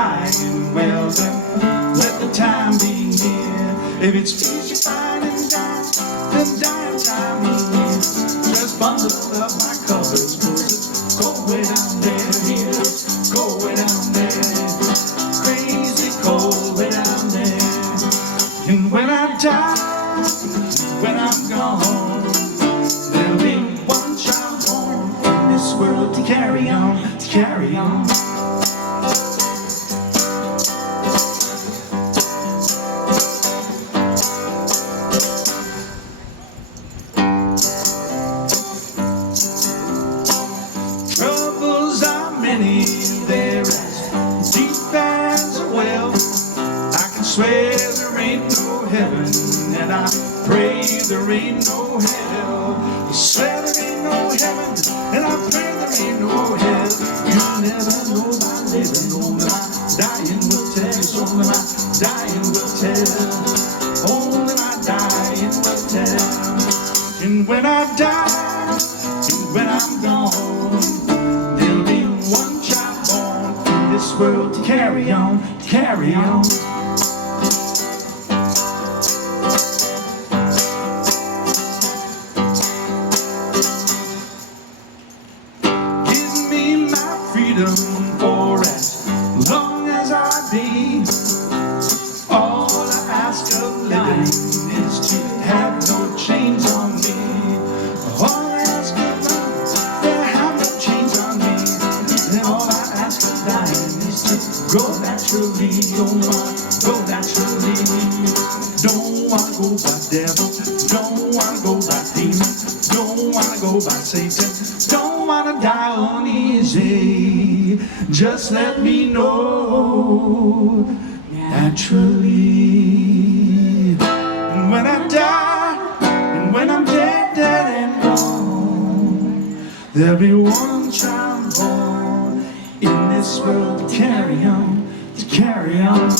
dying, well then let the time be near. If it's easy finding die, then dying time is near. Just bundle up my covers, 'cause it's cold way down there, here it's cold way down there, crazy cold way down there. And when I die, when I'm gone, there'll be one child born in this world to carry on, to carry on. Troubles are many, they're as deep as a well. I can swear there ain't no heaven, and I pray there ain't no hell. I swear there ain't no heaven, and I pray there ain't no hell. You'll never know my living, only my dying will tell. Only my dying will tell. Only my dying will tell. And when I die, and when I'm gone, there'll be one child born in this world to carry on, to carry on. For as long as I be, all I ask of living is to have no chains on me. All I ask of life is to have no chains on me. And all I ask of dying is to go naturally, oh my, go naturally. Don't wanna go by devil, don't wanna go by demon, don't wanna go by Satan, don't wanna die uneasy. Just let me know naturally. And when I die, and when I'm dead, dead and gone, there'll be one child born in this world to carry on, to carry on.